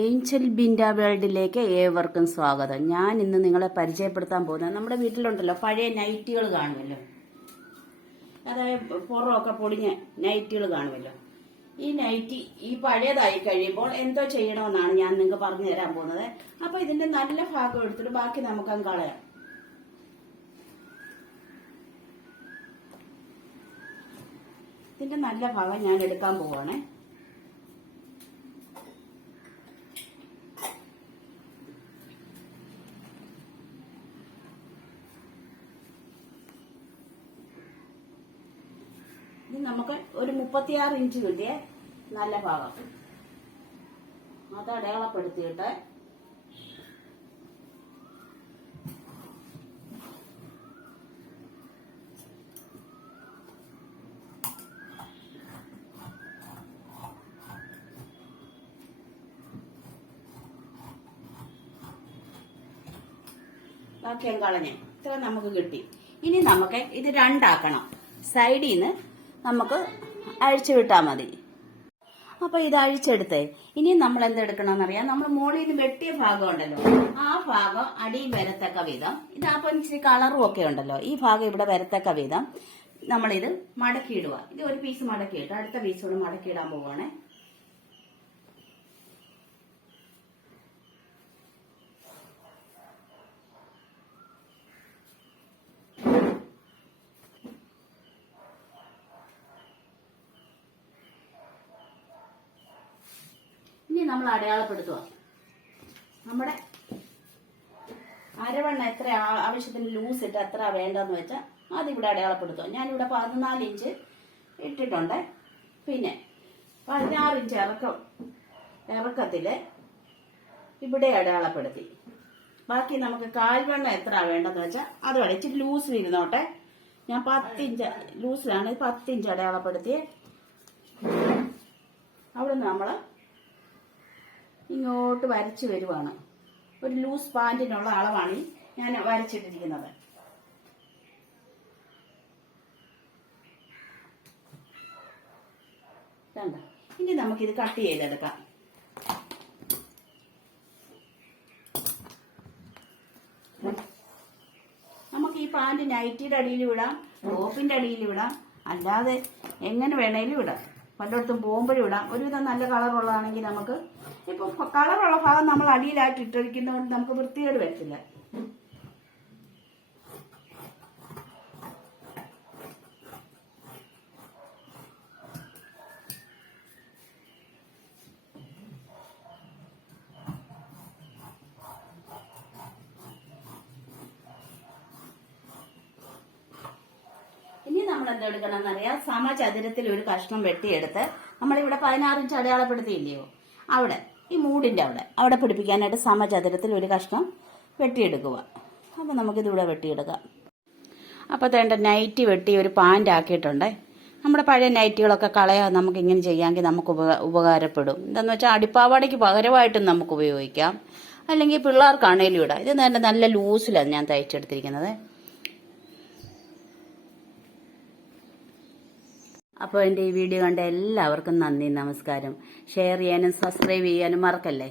Angel Binda വേൾഡിലേക്ക് ഏവർക്കും സ്വാഗതം. ഞാൻ ഇന്ന് നിങ്ങളെ പരിചയപ്പെടുത്താൻ പോകുന്നത് നമ്മുടെ വീട്ടിലുണ്ടല്ലോ പഴയ നൈറ്റികൾ കാണുമല്ലോ, അതായത് പുറമൊക്കെ പൊടിഞ്ഞ നൈറ്റികൾ കാണുമല്ലോ. ഈ നൈറ്റി ഈ പഴയതായി കഴിയുമ്പോൾ എന്തോ ചെയ്യണമെന്നാണ് ഞാൻ നിങ്ങൾക്ക് പറഞ്ഞു തരാൻ പോകുന്നത്. അപ്പൊ ഇതിന്റെ നല്ല ഭാഗം എടുത്തിട്ട് ബാക്കി നമുക്കങ്ങ് കളയാം. ഇതിന്റെ നല്ല ഭാഗം ഞാൻ എടുക്കാൻ പോവാണേ. ഇത് നമുക്ക് ഒരു 36 ഇഞ്ച് കിട്ടിയ നല്ല ഭാഗം അത് അടയാളപ്പെടുത്തിയിട്ട് ബാക്കിയും കളഞ്ഞ് ഇത്ര നമുക്ക് കിട്ടി. ഇനി നമുക്ക് ഇത് രണ്ടാക്കണം. സൈഡിൽ നിന്ന് നമുക്ക് അഴിച്ചു വിട്ടാൽ മതി. അപ്പൊ ഇത് അഴിച്ചെടുത്തേ. ഇനി നമ്മൾ എന്തെടുക്കണമെന്നറിയാം, നമ്മൾ മുകളിൽ നിന്ന് വെട്ടിയ ഭാഗം ഉണ്ടല്ലോ, ആ ഭാഗം അടിയിൽ വരത്തക്ക വിധം, ഇതാപ്പം ഇച്ചിരി കളറും ഒക്കെ ഉണ്ടല്ലോ, ഈ ഭാഗം ഇവിടെ വരത്തക്ക വിധം നമ്മളിത് മടക്കിയിടുക. ഇത് ഒരു പീസ് മടക്കിയിട്ട് അടുത്ത പീസ് കൂടെ മടക്കിയിടാൻ പോവുകയാണേ. നമ്മൾ അടയാളപ്പെടുത്തുക. നമ്മുടെ അരവണ്ണ എത്ര ആവശ്യത്തിന് ലൂസ് ഇട്ട് എത്ര വേണ്ടെന്ന് വെച്ചാൽ അതിവിടെ അടയാളപ്പെടുത്തുക. ഞാനിവിടെ 14 ഇഞ്ച് ഇട്ടിട്ടുണ്ട്. പിന്നെ 16 ഇഞ്ച് ഇറക്കത്തില് ഇവിടെ അടയാളപ്പെടുത്തി. ബാക്കി നമുക്ക് കാൽവണ്ണ എത്ര വേണ്ടെന്ന് വെച്ചാൽ അത് വേണം. ഇച്ചിരി ലൂസിൽ ഇരുന്നോട്ടെ. ഞാൻ 10 ഇഞ്ച് ലൂസിലാണ് 10 ഇഞ്ച് അടയാളപ്പെടുത്തി. അവിടുന്ന് നമ്മൾ ഇങ്ങോട്ട് വരച്ചു വരുവാണ്. ഒരു ലൂസ് പാൻറ്റിനുള്ള അളവാണ് ഞാൻ വരച്ചിട്ടിരിക്കുന്നത്. കണ്ട. ഇനി നമുക്കിത് കട്ട് ചെയ്തെടുക്കാം. നമുക്ക് ഈ പാൻറ് നൈറ്റിയുടെ അടിയിൽ വിടാം, ടോപ്പിന്റെ അടിയിൽ വിടാം, അല്ലാതെ എങ്ങനെ വേണേലും വിടാം. പലയിടത്തും പോകുമ്പോഴും ഇടാം. ഒരുവിധം നല്ല കളറുള്ളതാണെങ്കിൽ നമുക്ക് ഇപ്പൊ കളറുള്ള ഭാഗം നമ്മൾ അടിയിലായിട്ട് ഇട്ടിരിക്കുന്നതുകൊണ്ട് നമുക്ക് വൃത്തികേട് വരത്തില്ല. ഇനി നമ്മൾ എന്തെടുക്കണമെന്നറിയാം, സമചതുരത്തിൽ ഒരു കഷ്ണം വെട്ടിയെടുത്ത് നമ്മളിവിടെ 16 ഇഞ്ച് അടയാളപ്പെടുത്തിയില്ലയോ, അവിടെ ഈ മൂടിന്റെ അവിടെ പിടിപ്പിക്കാനായിട്ട് സമചതുരത്തിൽ ഒരു കഷ്ണം വെട്ടിയെടുക്കുക. അപ്പം നമുക്കിതിവിടെ വെട്ടിയെടുക്കാം. അപ്പോൾ വേണ്ട നൈറ്റി വെട്ടി ഒരു പാൻ്റ് ആക്കിയിട്ടുണ്ട്. നമ്മുടെ പഴയ നൈറ്റികളൊക്കെ കളയാൻ നമുക്ക് ഇങ്ങനെ ചെയ്യാമെങ്കിൽ നമുക്ക് ഉപകാരപ്പെടും. എന്താണെന്ന് വെച്ചാൽ അടിപ്പാവാടയ്ക്ക് പകരമായിട്ടും നമുക്ക് ഉപയോഗിക്കാം, അല്ലെങ്കിൽ പിള്ളേർക്കാണേലും ഇടാം. ഇത് നല്ല ലൂസിലാണ് ഞാൻ തയ്ച്ചെടുത്തിരിക്കുന്നത്. അപ്പോൾ എൻ്റെ ഈ വീഡിയോ കണ്ട എല്ലാവർക്കും നന്ദി, നമസ്കാരം. ഷെയർ ചെയ്യാനും സബ്സ്ക്രൈബ് ചെയ്യാനും മറക്കല്ലേ.